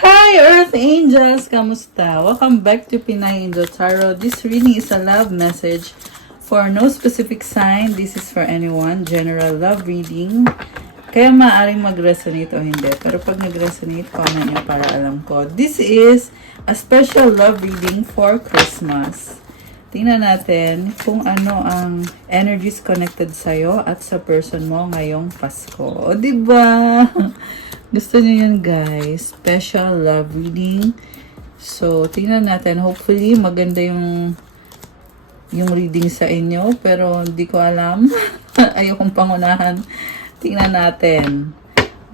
Hi Earth Angels! Kamusta? Welcome back to Pinay Angel Tarot. This reading is a love message for no specific sign. This is for anyone. General love reading. Kaya maaaring mag-resonate o hindi. Pero pag nag-resonate, comment nyo para alam ko. This is a special love reading for Christmas. Tingnan natin kung ano ang energies connected sa'yo at sa person mo ngayong Pasko. O, diba? Gusto niyo yun, guys. Special love reading. So, tingnan natin. Hopefully, maganda yung reading sa inyo. Pero, hindi ko alam. Ayokong pangunahan. Tingnan natin.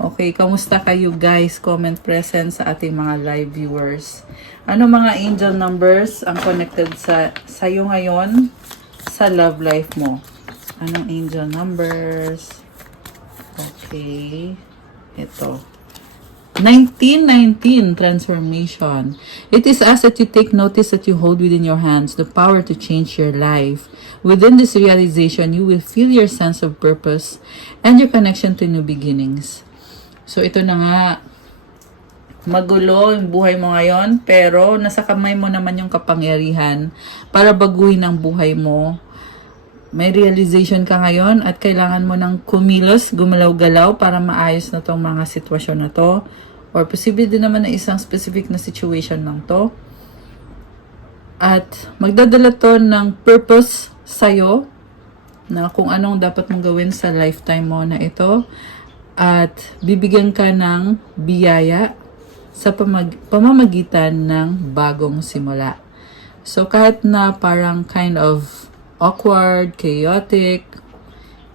Okay, kamusta kayo, guys? Comment present sa ating mga live viewers. Ano mga angel numbers ang connected sa'yo ngayon sa love life mo? Anong angel numbers? Okay. Ito. 1919 transformation. It is as that you take notice that you hold within your hands the power to change your life. Within this realization, you will feel your sense of purpose and your connection to new beginnings. So ito na nga, magulo yung buhay mo ngayon, pero nasa kamay mo naman yung kapangyarihan para baguhin ang buhay mo. May realization ka ngayon at kailangan mo ng kumilos, gumalaw-galaw para maayos na tong mga sitwasyon na to. Or posible din naman na isang specific na situation lang to. At magdadala to ng purpose sa'yo na kung anong dapat mong gawin sa lifetime mo na ito. At bibigyan ka ng biyaya sa pamamagitan ng bagong simula. So kahit na parang kind of awkward, chaotic,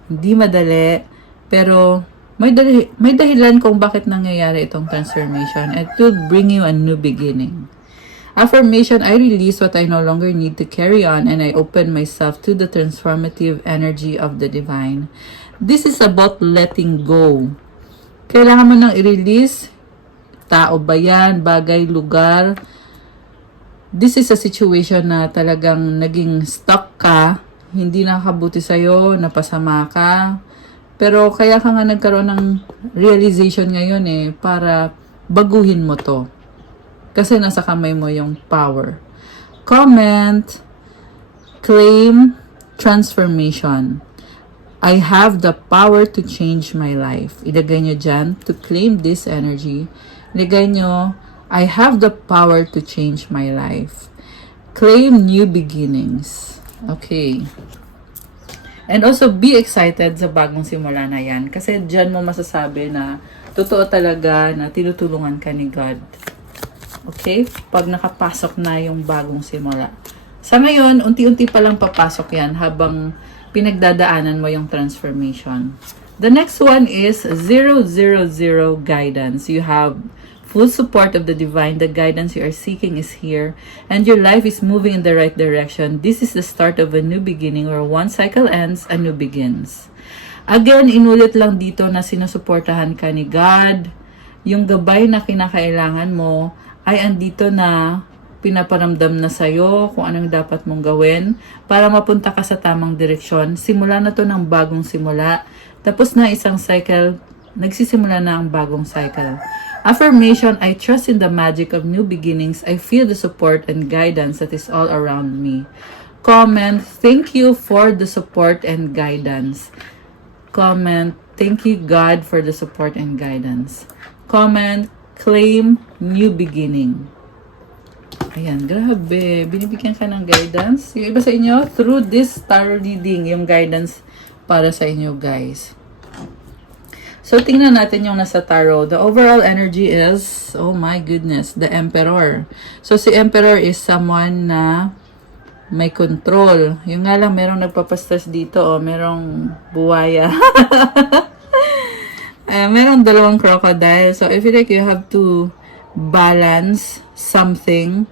hindi madali, pero may dahilan kung bakit nangyayari itong transformation. It will bring you a new beginning. Affirmation, I release what I no longer need to carry on and I open myself to the transformative energy of the divine. This is about letting go. Kailangan mo nang i-release, tao ba yan, bagay, lugar. This is a situation na talagang naging stuck ka, hindi nakabuti sa'yo, napasama ka. Pero kaya ka nga nagkaroon ng realization ngayon para baguhin mo to. Kasi nasa kamay mo yung power. Comment, claim, transformation. I have the power to change my life. Ilagay nyo dyan, to claim this energy. Ilagay nyo, I have the power to change my life. Claim new beginnings. Okay. And also, be excited sa bagong simula na yan. Kasi dyan mo masasabi na totoo talaga na tinutulungan ka ni God. Okay? Pag nakapasok na yung bagong simula. Sa ngayon, unti-unti pa lang papasok yan habang pinagdadaanan mo yung transformation. The next one is 000 guidance. You have full support of the divine. The guidance you are seeking is here. And your life is moving in the right direction. This is the start of a new beginning where one cycle ends, a new begins. Again, inulit lang dito na sinusuportahan ka ni God. Yung gabay na kinakailangan mo ay andito na, pinaparamdam na sa'yo kung anong dapat mong gawin para mapunta ka sa tamang direksyon. Simula na to ng bagong simula. Tapos na isang cycle, nagsisimula na ang bagong cycle. Affirmation, I trust in the magic of new beginnings. I feel the support and guidance that is all around me. Comment, thank you for the support and guidance. Comment, thank you God for the support and guidance. Comment, claim new beginning. Ayan, grabe. Binibigyan ka ng guidance. Yung iba sa inyo, through this tarot reading, yung guidance para sa inyo, guys. So, tingnan natin yung nasa tarot. The overall energy is, oh my goodness, the Emperor. So, si Emperor is someone na may control. Yung nga lang, merong nagpapastas dito, merong buwaya. Merong dalawang crocodile. So, I feel like you have to balance something.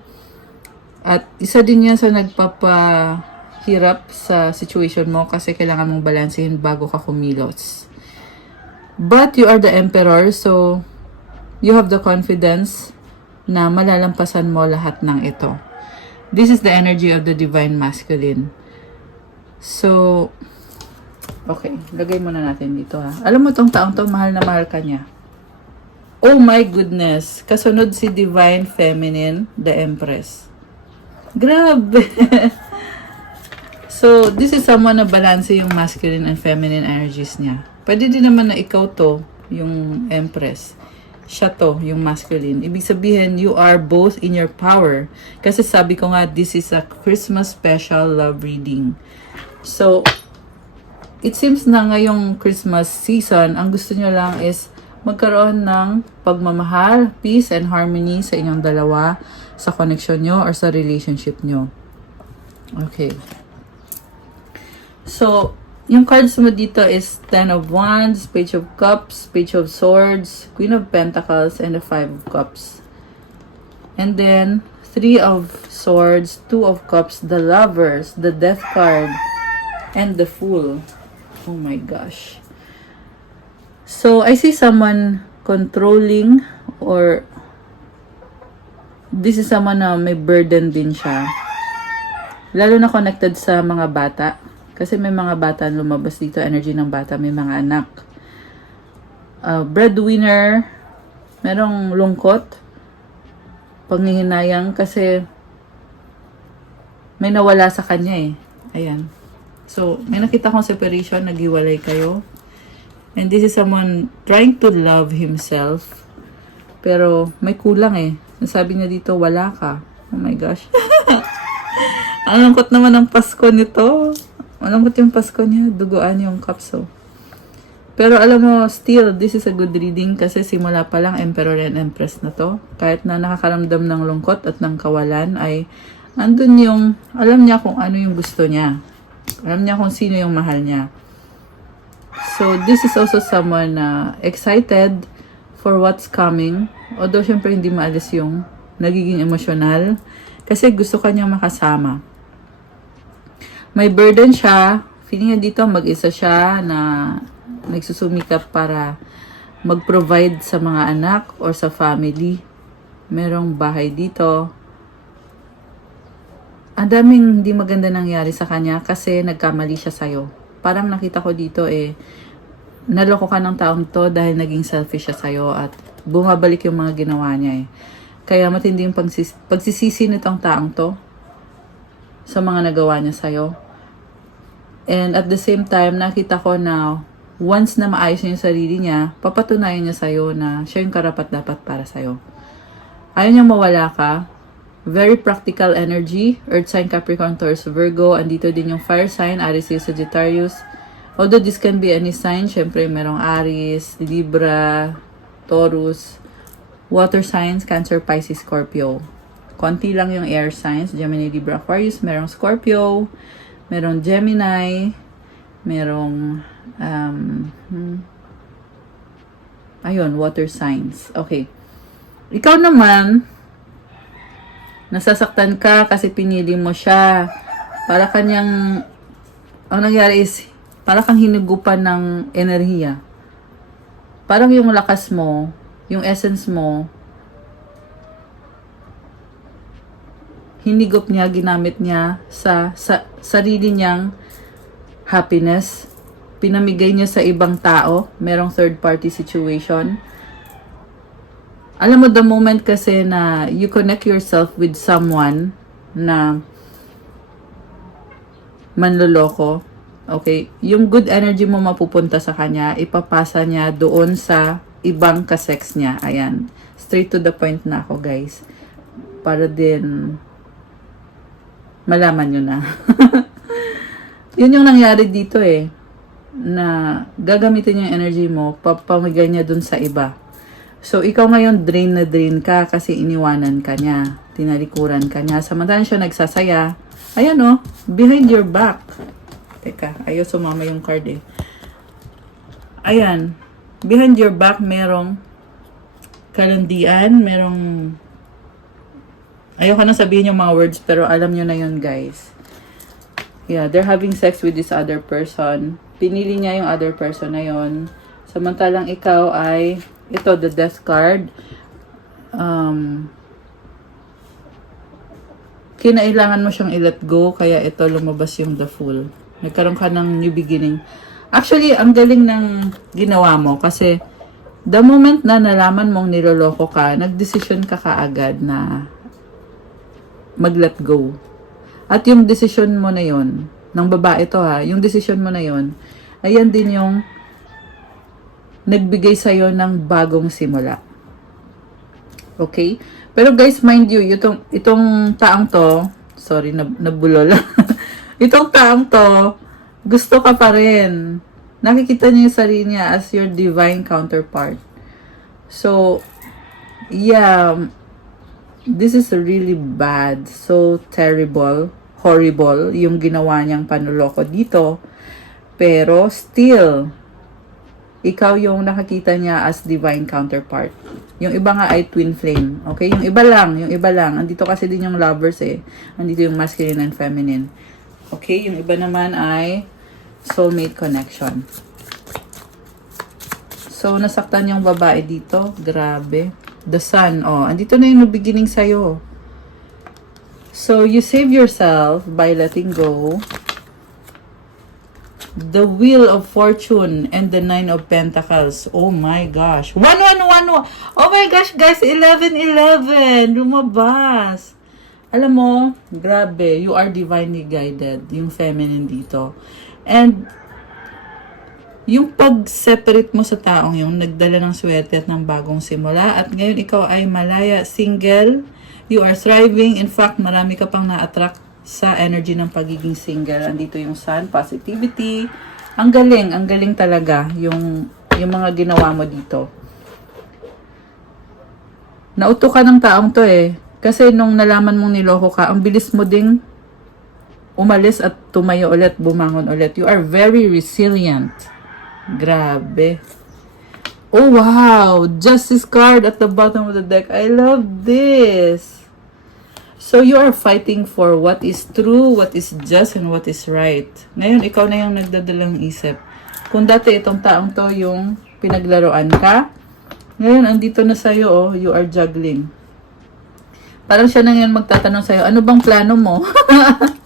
At isa din yan sa nagpapahirap sa situation mo kasi kailangan mong balansehin bago ka kumilos. But you are the emperor, so you have the confidence na malalampasan mo lahat ng ito. This is the energy of the divine masculine. So, okay, lagay muna natin dito ha. Alam mo tong taong to, mahal na mahal ka niya. Oh my goodness. Kasunod si Divine Feminine, the Empress. Grabe. So, this is someone na balance yung masculine and feminine energies niya. Pwede din naman na ikaw to, yung Empress. Siya to, yung masculine. Ibig sabihin, you are both in your power. Kasi sabi ko nga, this is a Christmas special love reading. So, it seems na ngayong Christmas season, ang gusto nyo lang is magkaroon ng pagmamahal, peace, and harmony sa inyong dalawa, sa connection nyo, or sa relationship nyo. Okay. So, yung cards mo dito is Ten of Wands, Page of Cups, Page of Swords, Queen of Pentacles, and the Five of Cups. And then, Three of Swords, Two of Cups, the Lovers, the Death card, and the Fool. Oh my gosh. So, I see someone controlling, or this is someone na may burden din siya. Lalo na connected sa mga bata. Kasi may mga bata lumabas dito, energy ng bata, may mga anak. Breadwinner, merong lungkot, panghihinayang kasi may nawala sa kanya eh. Ayan. So, may nakita kong separation, naghiwalay kayo. And this is someone trying to love himself. Pero may kulang eh. Nasabi niya dito, wala ka. Oh my gosh. Ang lungkot naman ng Pasko nito. Malungkot yung Pasko niya. Duguan yung kapso. Pero alam mo, still, this is a good reading kasi simula pa lang Emperor and Empress na to. Kahit na nakakaramdam ng lungkot at ng kawalan ay andun yung, alam niya kung ano yung gusto niya. Alam niya kung sino yung mahal niya. So, this is also someone na excited for what's coming. Although, syempre, hindi maalis yung nagiging emosyonal. Kasi gusto kanyang makasama. May burden siya. Feeling niya dito, mag-isa siya na nagsusumikap para mag-provide sa mga anak or sa family. Merong bahay dito. Ang daming hindi maganda nangyari sa kanya kasi nagkamali siya sa'yo. Parang nakita ko dito naloko ka ng taong to dahil naging selfish siya sa'yo at bumabalik yung mga ginawa niya eh. Kaya matindi yung pagsisisi nitong taong to sa mga nagawa niya sa'yo. And at the same time, nakita ko na once na maayos niya yung sarili niya, papatunayan niya sa'yo na siya yung karapat-dapat para sa'yo. Ayaw niyang mawala ka. Very practical energy. Earth sign, Capricorn, Taurus, Virgo. Andito din yung fire sign, Aries, Sagittarius. Although this can be any sign, syempre merong Aries, Libra, Taurus, water signs, Cancer, Pisces, Scorpio. Konti lang yung air signs, Gemini, Libra, Aquarius. Merong Scorpio, merong Gemini, merong ayun, water signs. Okay. Ikaw naman, nasasaktan ka kasi pinili mo siya. Para kanyang, ang nangyari is, para kang hinugupan ng enerhiya. Parang yung lakas mo, yung essence mo, hinigop niya, ginamit niya sa sarili niyang happiness. Pinamigay niya sa ibang tao. Merong third party situation. Alam mo, the moment kasi na you connect yourself with someone na manloloko, okay, yung good energy mo mapupunta sa kanya, ipapasa niya doon sa ibang kasex niya. Ayan. Straight to the point na ako, guys. Para din malaman nyo na. Yun yung nangyari dito na gagamitin yung energy mo, papamigay niya dun sa iba. So, ikaw ngayon, drain na drain ka kasi iniwanan ka niya. Tinalikuran ka niya. Samantalang siya nagsasaya. Ayan behind your back. Teka, ayaw sumama yung card Ayan. Behind your back, merong kalandian, merong... Ayaw ko na sabihin yung mga words, pero alam nyo na yun, guys. Yeah, they're having sex with this other person. Pinili niya yung other person na yun. Samantalang ikaw ay... Ito, the death card. Kinailangan mo siyang i-let go, kaya ito lumabas yung the fool. Nagkaroon ka ng new beginning. Actually, ang galing ng ginawa mo kasi The moment na nalaman mong niloloko ka, nagdesisyon ka kaagad na mag-let go. At yung desisyon mo na yon, ng babae to ha, yung desisyon mo na yon, ayan din yung nagbigay sa'yo ng bagong simula. Okay? Pero guys, mind you, itong taong to, sorry, nabulol. Itong taong to, gusto ka pa rin. Nakikita niya yung sarili niya as your divine counterpart. So, yeah, this is really bad. So terrible, horrible, yung ginawa niyang panuloko dito. Pero still, ikaw yung nakakita niya as divine counterpart. Yung iba nga ay twin flame. Okay? Yung iba lang. Andito kasi din yung lovers eh. Andito yung masculine and feminine. Okay? Yung iba naman ay soulmate connection. So, nasaktan yung babae dito. Grabe. The sun. Oh, andito na yung beginning sa'yo. So, you save yourself by letting go. The Wheel of Fortune and the Nine of Pentacles. Oh my gosh. 1111. Oh my gosh, guys. 1111. Lumabas. Alam mo, grabe. You are divinely guided. Yung feminine dito. And, yung pag-separate mo sa taong yung nagdala ng swerte at ng bagong simula. At ngayon, ikaw ay malaya, single. You are thriving. In fact, marami ka pang na-attract sa energy ng pagiging single. Andito yung sun, positivity. Ang galing talaga yung mga ginawa mo dito. Nauto ka ng taong to eh. Kasi nung nalaman mong niloko ka, ang bilis mo ding umalis at tumayo ulit, bumangon ulit. You are very resilient. Grabe. Oh wow! Justice card at the bottom of the deck. I love this. So, you are fighting for what is true, what is just, and what is right. Ngayon, ikaw na yung nagdadalang isip. Kung dati itong taong to yung pinaglaruan ka, ngayon, andito na sa'yo, oh, you are juggling. Parang siya na ngayon magtatanong sa'yo, ano bang plano mo?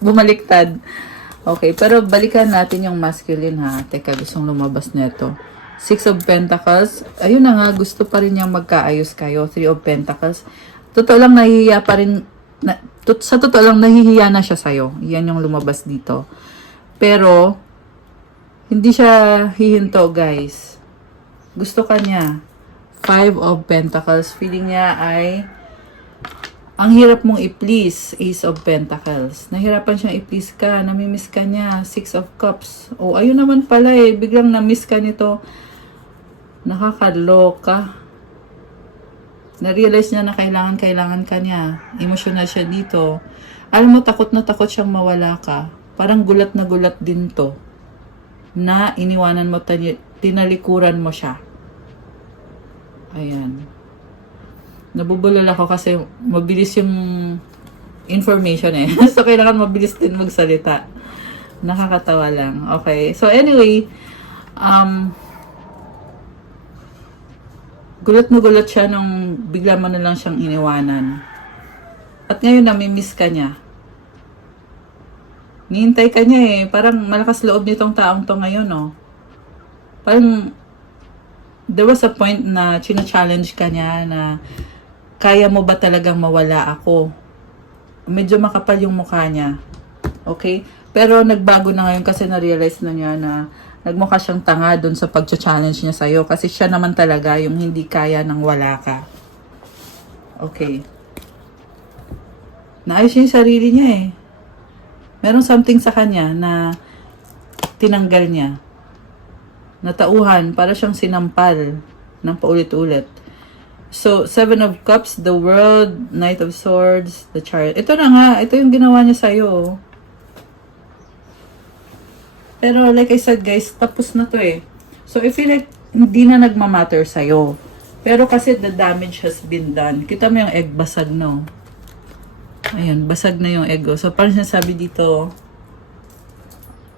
Bumaliktad. Okay, pero balikan natin yung masculine ha. Teka, gustong lumabas nito. Six of Pentacles. Ayun na nga, gusto pa rin niyang magkaayos kayo. Three of Pentacles. Totoo lang, nahihiya pa rin. Sa totoo lang, nahihiya na siya sa'yo. Yan yung lumabas dito. Pero, hindi siya hihinto, guys. Gusto ka niya. Five of Pentacles. Feeling niya ay ang hirap mong i-please. Ace of Pentacles. Nahirapan siyang i-please ka. Namimiss ka niya. Six of Cups. Oh, ayun naman pala eh. Biglang na-miss ka nito. Nakakaloka. Na-realize niya na kailangan ka niya. Emotional siya dito. Alam mo, takot na takot siyang mawala ka. Parang gulat na gulat din to. Na iniwanan mo, tinalikuran mo siya. Ayan. Nabubulol ako kasi mabilis yung information eh. So, kailangan mabilis din magsalita. Nakakatawa lang. Okay. So, anyway, gulat na gulat siya nung bigla mo na lang siyang iniwanan. At ngayon, namimiss ka niya. Nihintay ka niya eh. Parang malakas loob nitong taong to ngayon, oh. Parang, there was a point na china-challenge ka niya na kaya mo ba talagang mawala ako? Medyo makapal yung mukha niya. Okay? Pero nagbago na ngayon kasi na-realize na niya na nagmukha siyang tanga dun sa pag-challenge niya sa'yo kasi siya naman talaga yung hindi kaya nang wala ka. Okay. Naayos niya yung sarili niya eh. Meron something sa kanya na tinanggal niya. Natauhan, para siyang sinampal ng paulit-ulit. So, Seven of Cups, the World, Knight of Swords, the Chariot. Ito na nga, ito yung ginawa niya sa'yo. Pero like I said guys, tapos na to eh. So I feel like hindi na nagmamatter sa'yo. Pero kasi the damage has been done. Kita mo yung egg, basag no. Ayan, basag na yung egg. So parang sinasabi dito,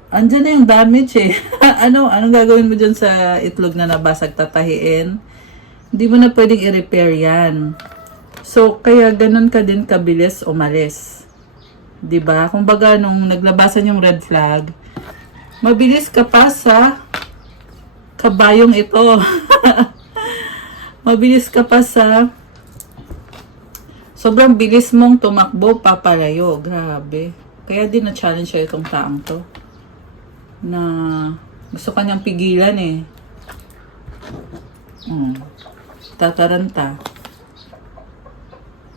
andyan na yung damage eh. Anong gagawin mo dyan sa itlog na nabasag, tatahiin? Hindi mo na pwedeng i-repair yan. So kaya ganun ka din kabilis umalis. 'Di ba? Kung baga nung naglabasan yung red flag, mabilis ka pa sa kabayong ito. Mabilis ka pa sa... Sobrang bilis mong tumakbo, papalayo. Grabe. Kaya din na-challenge siya itong taong to. Na gusto kanyang pigilan eh. Tataranta.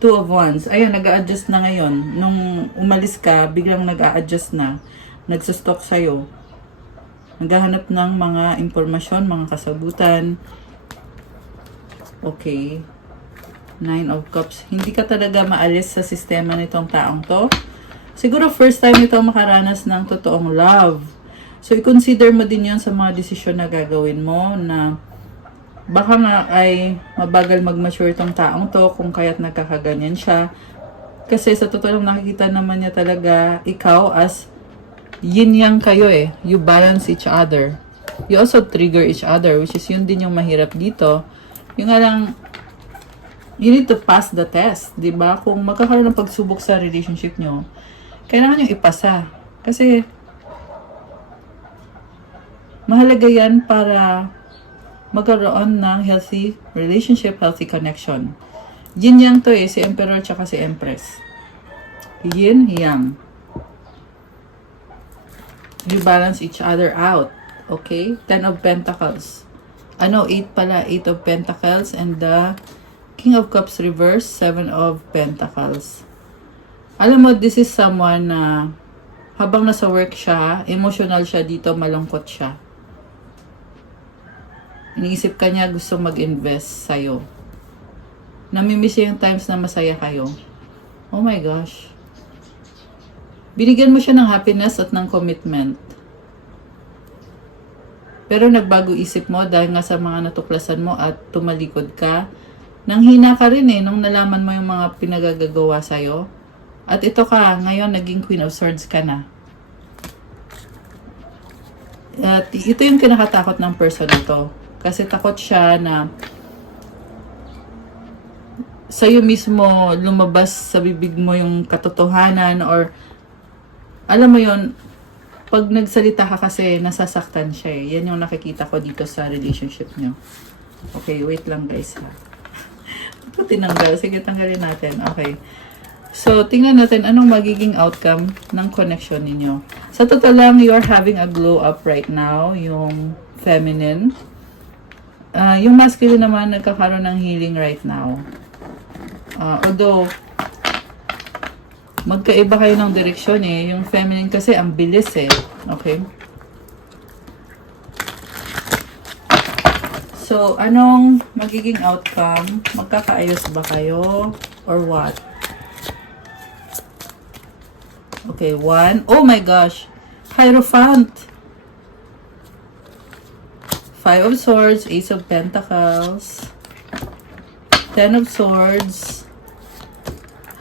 Two of Wands. Ayun, nag-a-adjust na ngayon. Nung umalis ka, biglang nag-a-adjust na. Nagsustok sa'yo. Naghahanap ng mga impormasyon, mga kasagutan. Okay. Nine of Cups. Hindi ka talaga maalis sa sistema nitong taong to. Siguro first time ito makaranas ng totoong love. So, i-consider mo din yon sa mga desisyon na gagawin mo na baka nga ay mabagal mag-mature itong taong to kung kaya't nagkakaganyan siya. Kasi sa totoo lang nakikita naman niya talaga ikaw as yin-yang kayo eh. You balance each other. You also trigger each other, which is yun din yung mahirap dito. Yung nga lang, you need to pass the test, di ba? Kung magkakaroon ng pagsubok sa relationship nyo, kailangan yung ipasa. Kasi, mahalaga yan para magkaroon ng healthy relationship, healthy connection. Yin-yang to eh, si Emperor tsaka si Empress. Yin-yang. You balance each other out. Okay? Ten of Pentacles. 8 pala. 8 of Pentacles and the King of Cups reverse, 7 of Pentacles. Alam mo, this is someone na habang nasa work siya, emotional siya dito, malungkot siya. Iniisip ka niya gusto mag-invest sa'yo. Namimiss yung times na masaya kayo. Oh my gosh. Binigyan mo siya ng happiness at ng commitment. Pero nagbago isip mo dahil nga sa mga natuklasan mo at tumalikod ka. Nanghina ka rin eh nung nalaman mo yung mga pinagagagawa sa'yo. At ito ka, ngayon naging Queen of Swords ka na. At ito yung kinakatakot ng person ito. Kasi takot siya na sa'yo mismo lumabas sa bibig mo yung katotohanan or alam mo yon pag nagsalita ka kasi nasasaktan siya eh. Yan yung nakikita ko dito sa relationship nyo. Okay, wait lang guys ha. Ito tinanggal. Sige, tanggalin natin. Okay. So, tingnan natin anong magiging outcome ng connection ninyo. Sa totoo lang, you're having a glow up right now, yung feminine. Yung masculine naman, nagkakaroon ng healing right now. Although, magkaiba kayo ng direksyon eh. Yung feminine kasi, ang bilis eh. Okay? So, anong magiging outcome? Magkakaayos ba kayo? Or what? Okay, 1. Oh my gosh! Hierophant! 5 of Swords, Ace of Pentacles, 10 of Swords,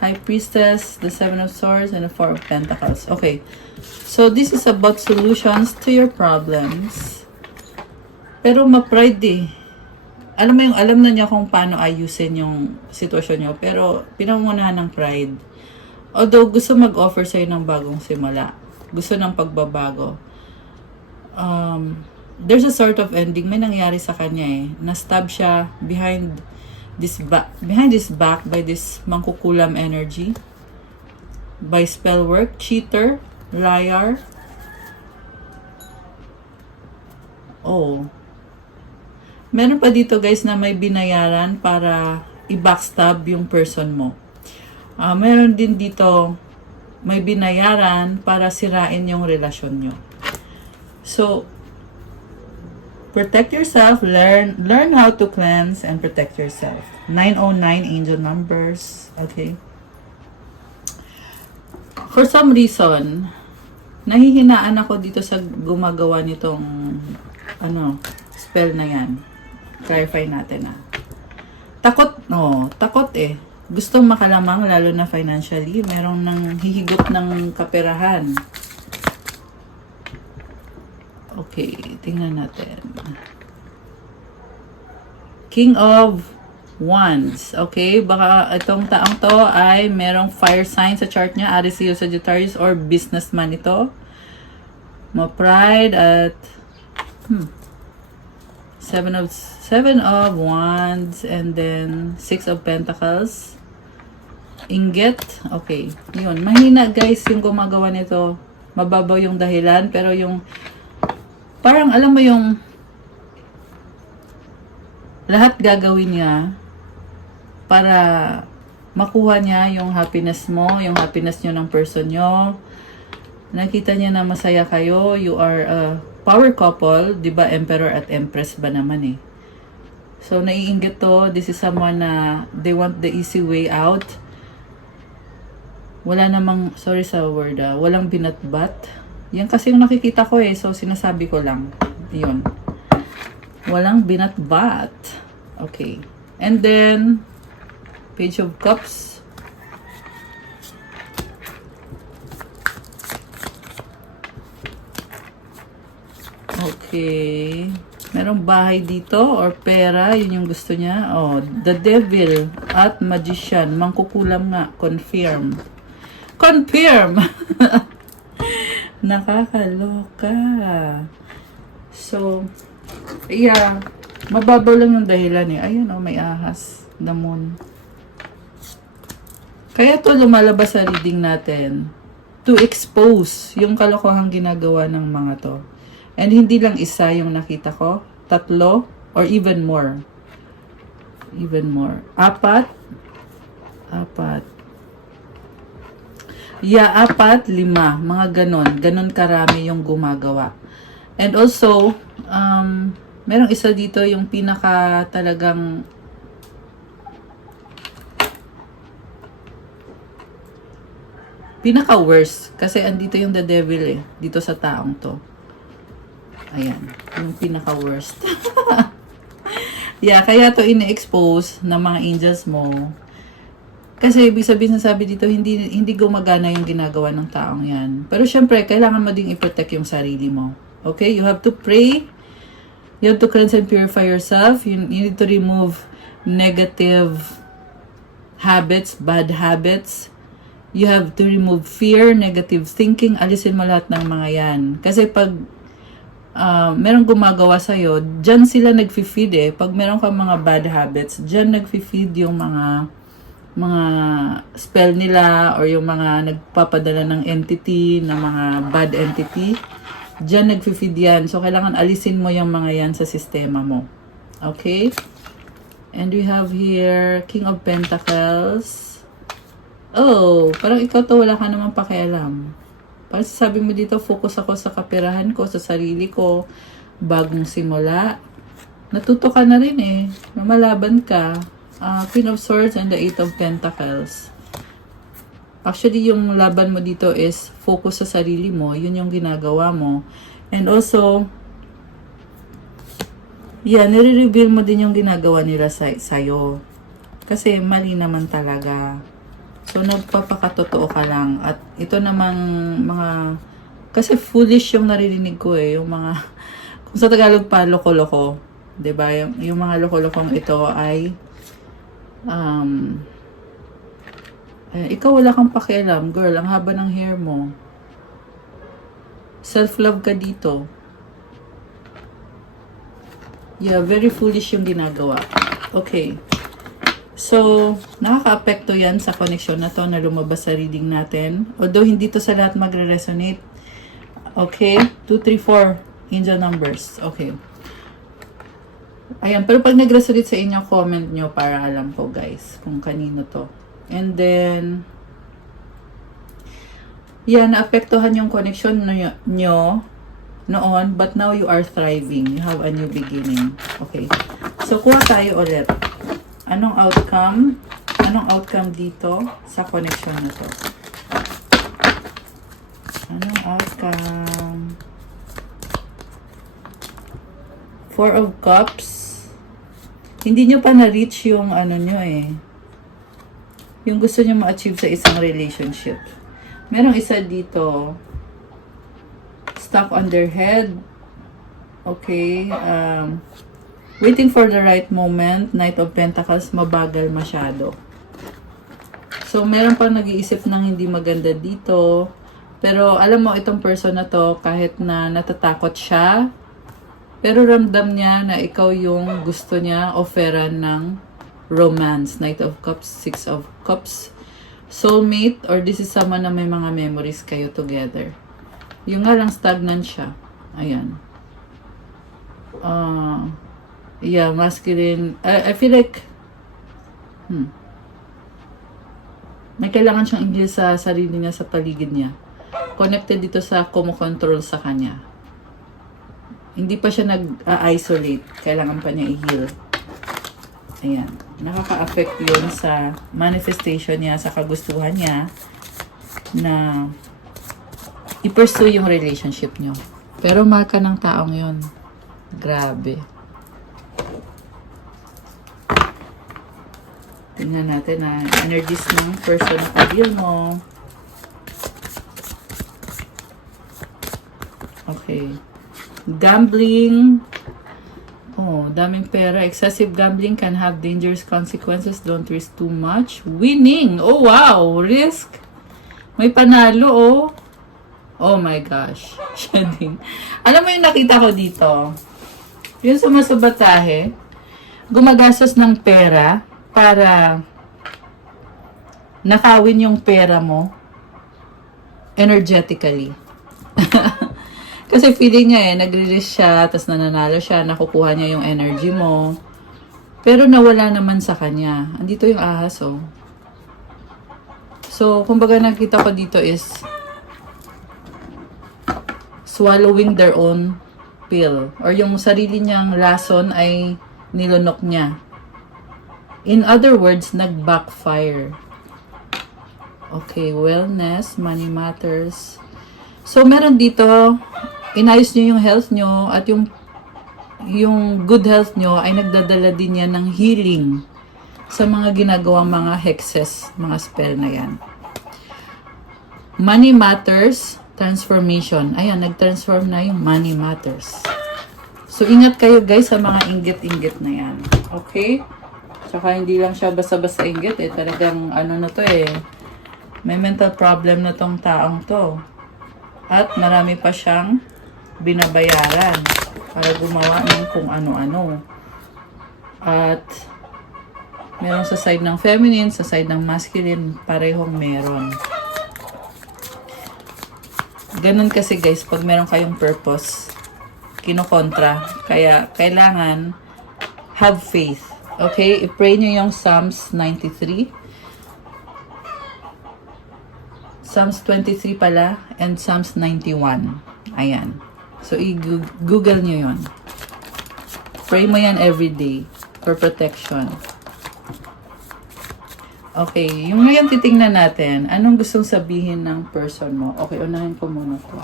High Priestess, the 7 of Swords, and the 4 of Pentacles. Okay, so this is about solutions to your problems. Pero ma-pride eh. Alam mo yung alam na niya kung paano ayusin yung sitwasyon niyo, pero pinangunahan ng pride. Although gusto mag-offer sa'yo ng bagong simula. Gusto ng pagbabago. There's a sort of ending. May nangyari sa kanya eh. Na-stab siya behind this back by this mangkukulam energy. By spell work, cheater, liar. Oh. Meron pa dito guys na may binayaran para i-backstab yung person mo. Meron din dito may binayaran para sirain yung relasyon nyo. So, protect yourself, learn how to cleanse and protect yourself. 909 angel numbers, okay? For some reason, nahihinaan ako dito sa gumagawa nitong spell na yan. Clarify natin takot eh. Gustong makalamang, lalo na financially. Merong nang hihigot ng kaperahan. Okay, tingnan natin. King of Wands. Okay, baka itong taong to ay merong fire sign sa chart niya. Aries, Leo, Sagittarius, or businessman ito. Ma-pride at Seven of Wands, and then Six of Pentacles. Inggit. Okay. Yun. Mahina guys yung gumagawa nito. Mababaw yung dahilan. Pero yung parang alam mo yung lahat gagawin niya para makuha niya yung happiness mo, yung happiness nyo ng person nyo. Nakita niya na masaya kayo. You are a power couple. Diba Emperor at Empress ba naman eh. So naiinggit to. This is someone na they want the easy way out. Wala namang, sorry sa word, walang binatbat. Yan kasi yung nakikita ko eh, so sinasabi ko lang. Yun. Walang binatbat. Okay. And then, Page of Cups. Okay. Merong bahay dito or pera, yun yung gusto niya. Oh, the Devil at Magician. Mangkukulam nga. Confirm. Confirm! Nakakaloka. So, yeah. Mababaw lang yung dahilan eh. Ayun oh, may ahas. The moon. Kaya to lumalabas sa reading natin to expose yung kalokohang ginagawa ng mga to. And hindi lang isa yung nakita ko. 3 or even more. Even more. 4. Yeah, 4, 5. Mga ganon. Ganon karami yung gumagawa. And also, merong isa dito yung pinaka talagang pinaka worst. Kasi andito yung the devil eh. Dito sa taong to. Ayan. Yung pinaka worst. Yeah, kaya to ine-expose ng mga angels mo. Kasi ibig sabihin sabi dito, hindi gumagana yung ginagawa ng taong yan. Pero syempre, kailangan mo ding i-protect yung sarili mo. Okay? You have to pray. You have to cleanse and purify yourself. You need to remove negative habits, bad habits. You have to remove fear, negative thinking. Alisin mo lahat ng mga yan. Kasi pag merong gumagawa sa'yo, dyan sila nag-feed eh. Pag meron kang mga bad habits, dyan nag-feed yung mga spell nila or yung mga nagpapadala ng entity, ng mga bad entity. Diyan nag-feed yan. So, kailangan alisin mo yung mga yan sa sistema mo. Okay? And we have here, King of Pentacles. Oh, parang ikaw to wala ka naman pakialam. Parang sabi mo dito, focus ako sa kapirahan ko, sa sarili ko, bagong simula. Natuto ka na rin eh. Lumalaban ka. Queen of Swords and the 8 of Pentacles. Actually, yung laban mo dito is focus sa sarili mo. Yun yung ginagawa mo. And also, yeah, nire-reveal mo din yung ginagawa nila sa'yo. Kasi mali naman talaga. So, nagpapakatotoo ka lang. At ito namang mga... Kasi foolish yung naririnig ko eh. Yung mga... Kung sa Tagalog pa, loko-loko. Diba? Yung mga loko-lokong ito ay... ikaw wala kang pakialam, girl. Ang haba ng hair mo. Self-love ka dito. Yeah, very foolish yung ginagawa. Okay. So, nakaka-apekto yan sa connection na to na lumabas sa reading natin. Although, hindi to sa lahat magre-resonate. Okay? 2, 3, 4. Angel numbers. Okay. Ayan, pero pag nag-resonate sa inyo, comment nyo para alam ko guys kung kanino to. And then, yeah, naapektuhan yung connection nyo noon, but now you are thriving. You have a new beginning. Okay. So, kuha tayo ulit. Anong outcome? Anong outcome dito sa connection na to? Anong outcome? 4 of Cups. Hindi nyo pa na-reach yung ano nyo eh. Yung gusto nyo ma-achieve sa isang relationship. Merong isa dito. Stuck on their head. Okay. Waiting for the right moment. Knight of Pentacles. Mabagal masyado. So, meron pang nag-iisip ng hindi maganda dito. Pero, alam mo, itong person na to, kahit na natatakot siya, Pero ramdam niya na ikaw yung gusto niya offeran ng romance. Knight of Cups, Six of Cups. Soulmate, or this is someone na may mga memories kayo together. Yung nga lang stagnant siya. Ayan. Yeah, masculine. I feel like may kailangan siyang igil sa sarili niya, sa paligid niya. Connected dito sa kumokontrol sa kanya. Hindi pa siya nag-isolate. Kailangan pa niya i-heal. Ayan. Nakaka-affect yun sa manifestation niya, sa kagustuhan niya na i-pursue yung relationship niyo. Pero mahal ka ng taong yun. Grabe. Tingnan natin na energies ng person na ka-deal mo. Okay. Gambling. Oh, daming pera. Excessive gambling can have dangerous consequences. Don't risk too much. Winning. Oh, wow. Risk. May panalo, oh. Oh my gosh. Shedding. Alam mo yung nakita ko dito? Yung sumasabatahe, gumagastos ng pera para nakawin yung pera mo energetically. Kasi feeling niya nagre-risk siya, tapos nananalo siya, nakukuha niya yung energy mo. Pero nawala naman sa kanya. Andito yung ahas, oh. So, kumbaga nakita ko dito is swallowing their own pill. Or yung sarili niyang lason ay nilunok niya. In other words, nag-backfire. Okay, wellness, money matters. So, meron dito, inayos niyo yung health niyo at yung good health niyo ay nagdadala din yan ng healing sa mga ginagawang mga hexes, mga spell na yan. Money matters, transformation. Ayan, nag-transform na yung money matters. So, ingat kayo guys sa mga inggit-inggit na yan. Okay? Tsaka hindi lang siya basta-basta inggit eh. Talagang ano na to eh. May mental problem na tong taong to. At marami pa siyang binabayaran para gumawa ng kung ano-ano. At meron sa side ng feminine, sa side ng masculine, parehong meron. Ganun kasi guys, pag meron kayong purpose, kinokontra. Kaya kailangan have faith. Okay? I-pray nyo yung Psalms 93. Psalms 23 pala and Psalms 91. Ayan. So, i-google nyo yun. Pray mo yan everyday for protection. Okay. Yung ngayon titingnan natin, anong gustong sabihin ng person mo? Okay, unahin ko muna to.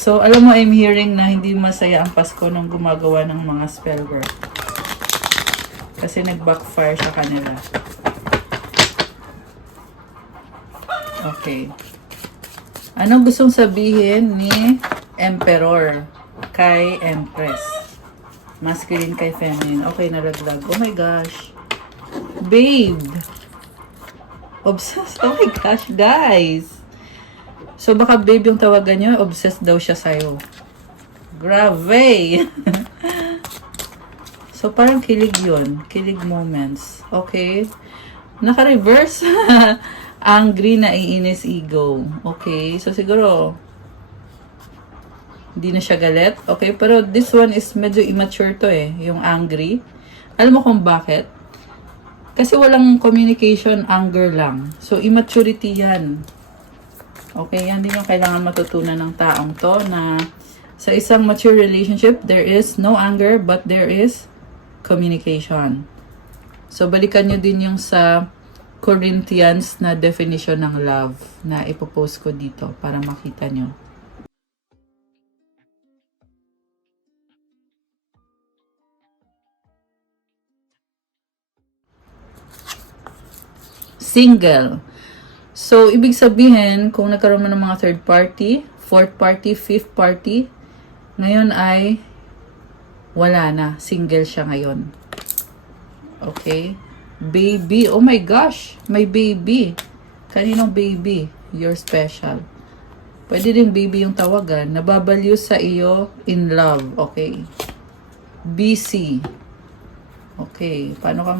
So, alam mo, I'm hearing na hindi masaya ang Pasko nung gumagawa ng mga spell work. Kasi nag-backfire sa kanila. Okay. Anong gustong sabihin ni Emperor kay Empress? Masculine kay feminine. Okay, nalaglag. Oh my gosh. Babe. Obsessed. Oh my gosh, guys. So, baka babe yung tawagan nyo, obsessed daw siya sa'yo. Grave! So, parang kilig yun. Kilig moments. Okay? Naka-reverse. Angry, naiinis, ego. Okay? So, siguro, hindi na siya galit. Okay? Pero this one is medyo immature to eh. Yung angry. Alam mo kung bakit? Kasi walang communication, anger lang. So, immaturity yan. Okay? Yan din yung kailangan matutunan ng taong to na sa isang mature relationship, there is no anger, but there is communication. So, balikan nyo din yung sa Corinthians na definition ng love na ipopost ko dito para makita nyo. Single. So, ibig sabihin, kung nagkaroon mo ng mga third party, fourth party, fifth party, ngayon ay wala na. Single siya ngayon. Okay? Baby. Oh my gosh. May baby. Kaninong baby? You're special. Pwede rin baby yung tawagan. Nababaliw sa iyo in love. Okay. Busy. Okay. Paano ka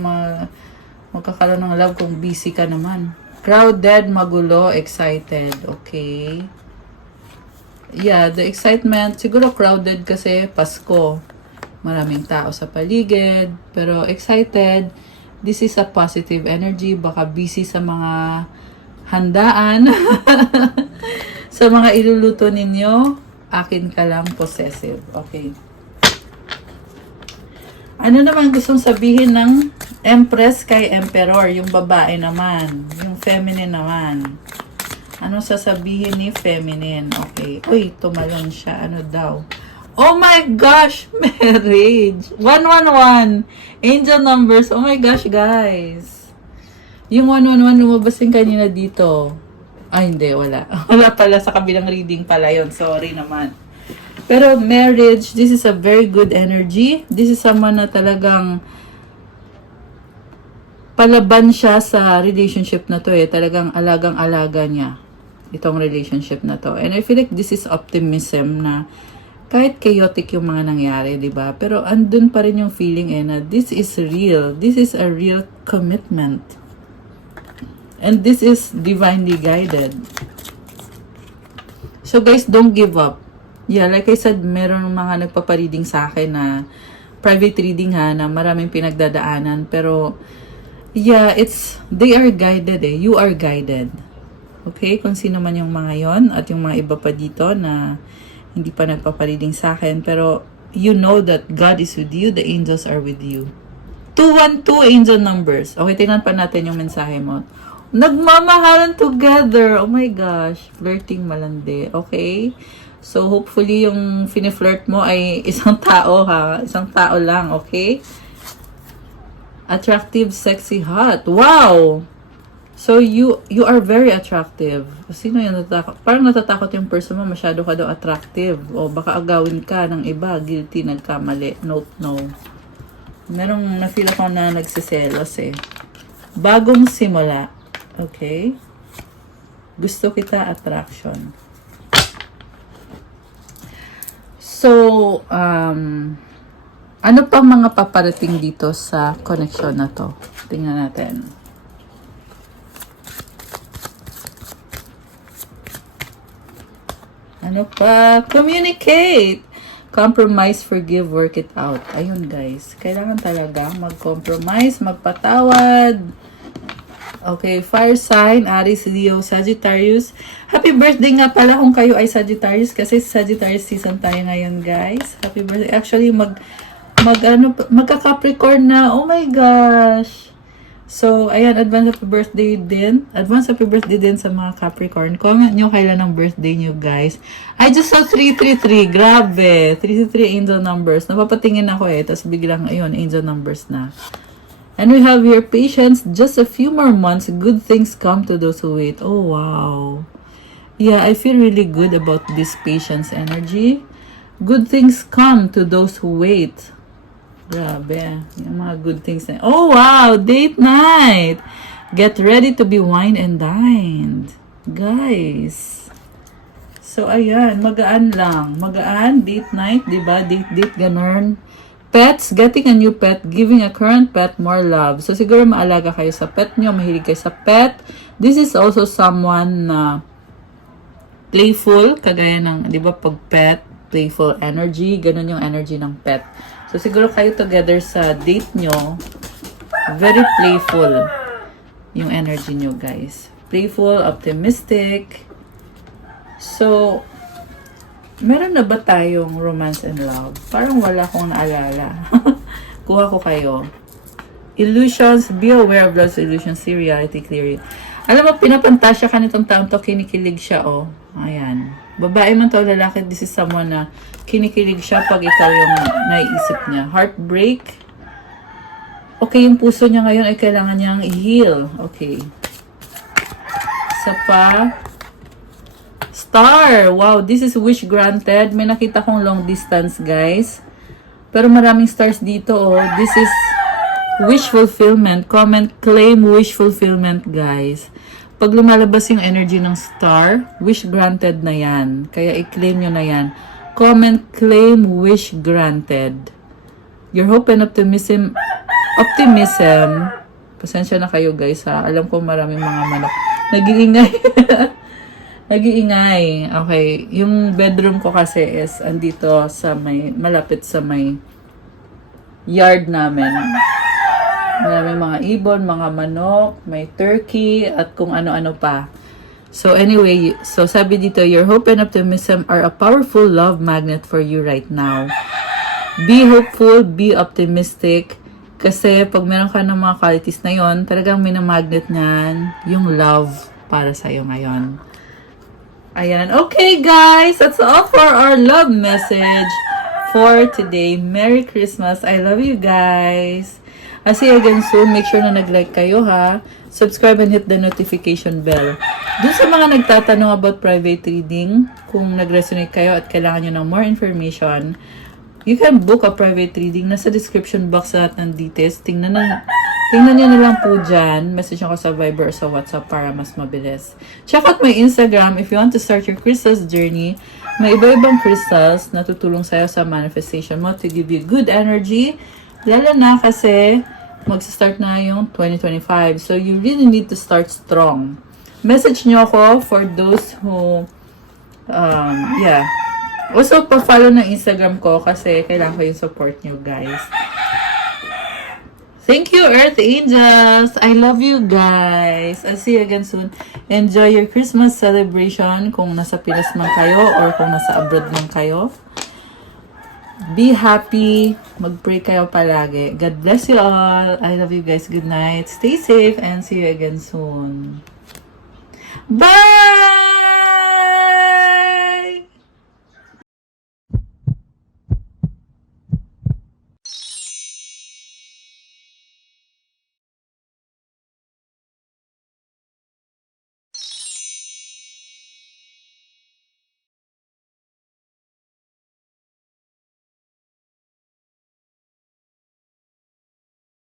magkakaroon ng love kung busy ka naman? Crowded, magulo, excited. Okay. Yeah, the excitement, siguro crowded kasi Pasko. Maraming tao sa paligid. Pero excited, this is a positive energy. Baka busy sa mga handaan. Sa mga iluluto ninyo, akin ka lang possessive. Okay. Ano naman gustong sabihin ng Empress kay Emperor? Yung babae naman. Yung feminine naman. Ano sasabihin ni feminine? Okay. Uy, tumalon siya. Ano daw? Oh my gosh! Marriage! 111! Angel numbers. Oh my gosh, guys. Yung 111 lumabas din kanina dito. Ay, hindi. Wala. Wala pala sa kabilang reading pala yun. Sorry naman. Pero marriage, this is a very good energy. This is someone na talagang palaban siya sa relationship na to eh. Talagang alagang-alaga niya itong relationship na to. And I feel like this is optimism na kahit chaotic yung mga nangyari, di ba? Pero andun pa rin yung feeling eh na this is real. This is a real commitment. And this is divinely guided. So guys, don't give up. Yeah, like I said, meron mga nagpapareading sa akin na private reading ha, na maraming pinagdadaanan. Pero, yeah, they are guided eh. You are guided. Okay? Kung sino man yung mga yon at yung mga iba pa dito na hindi pa nagpapareading sa akin. Pero, you know that God is with you. The angels are with you. 212 angel numbers. Okay, tingnan pa natin yung mensahe mo. Nagmamahalan together. Oh my gosh. Flirting malandi. Okay? So, hopefully, yung fini-flirt mo ay isang tao, ha? Isang tao lang, okay? Attractive, sexy, hot. Wow! So, you are very attractive. Sino yung natatakot? Parang natatakot yung person mo, masyado ka daw attractive. O baka agawin ka ng iba, guilty, nagkamali. Nope, no. Merong na-feel ako na nagsiselos eh. Bagong simula. Okay? Gusto kita, attraction. So, ano pang mga paparating dito sa connection na to? Tingnan natin. Ano pa? Communicate! Compromise, forgive, work it out. Ayun guys, kailangan talaga mag-compromise, magpatawad. Okay, fire sign, Aries, Leo, Sagittarius. Happy birthday nga pala kung kayo ay Sagittarius kasi Sagittarius season tayo ngayon, guys. Happy birthday. Actually, magka-Capricorn na. Oh my gosh. So, ayan, advance happy birthday din. Advance happy birthday din sa mga Capricorn. Comment nyo kailan ang birthday nyo, guys. I just saw 333. Grabe. 333 angel numbers. Napapatingin ako eh. Tapos biglang, ayun, angel numbers na. And we have here patience. Just a few more months, good things come to those who wait. Oh, wow. Yeah, I feel really good about this patience energy. Good things come to those who wait. Grabe. Yung mga good things na. Oh, wow. Date night. Get ready to be wined and dined. Guys. So, ayan. Magaan lang. Magaan. Date night. Diba? Date, ganun. Pets, getting a new pet, giving a current pet more love. So, siguro maalaga kayo sa pet nyo, mahilig kayo sa pet. This is also someone na playful, kagaya ng, di ba, pag pet, playful energy, ganun yung energy ng pet. So, siguro kayo together sa date nyo, very playful yung energy nyo, guys. Playful, optimistic. So, meron na ba tayong romance and love? Parang wala akong naalala. Kuha ko kayo. Illusions, be aware of those illusions, see reality clearly. Alam mo, pinapantasya ka nitong taong to, kinikilig siya, oh. Ayan. Babae man to, lalaki, this is someone na kinikilig siya pag ikaw yung naiisip niya. Heartbreak. Okay, yung puso niya ngayon ay kailangan niyang i-heal. Okay. Isa pa. Star! Wow, this is wish granted. May nakita kong long distance, guys. Pero maraming stars dito, oh. This is wish fulfillment. Comment, claim wish fulfillment, guys. Pag lumalabas yung energy ng star, wish granted na yan. Kaya i-claim nyo na yan. Comment, claim, wish granted. Your hope and optimism. Pasensya na kayo guys ha. Alam ko maraming mga manok. Nag-iingay. Nag-iingay. Okay. Yung bedroom ko kasi is andito sa malapit sa may yard namin. Maraming mga ibon, mga manok, may turkey, at kung ano-ano pa. So anyway, so sabi dito, your hope and optimism are a powerful love magnet for you right now. Be hopeful, be optimistic. Kasi pag meron ka ng mga qualities na yon, talagang minamagnet niyan yung love para sa'yo ngayon. Ayan. Okay guys, that's all for our love message for today. Merry Christmas. I love you guys. I'll see you again soon. Make sure na nag-like kayo ha. Subscribe and hit the notification bell. Dun sa mga nagtatanong about private reading, kung nag-resonate kayo at kailangan nyo ng more information, you can book a private reading. Nasa description box lahat ng details. Tingnan nyo na lang po dyan. Message nyo ko sa Viber or sa WhatsApp para mas mabilis. Check out my Instagram if you want to start your crystals journey. May iba-ibang crystals na tutulong sa'yo sa manifestation mo to give you good energy. Lalo na kasi magsa-start na yung 2025. So, you really need to start strong. Message nyo ako for those who, yeah. Also, pa-follow ng Instagram ko kasi kailangan ko yung support nyo, guys. Thank you, Earth Angels! I love you, guys! I'll see you again soon. Enjoy your Christmas celebration kung nasa Pinas man kayo or kung nasa abroad man kayo. Be happy. Mag-pray kayo palagi. God bless you all. I love you guys. Good night. Stay safe and see you again soon. Bye!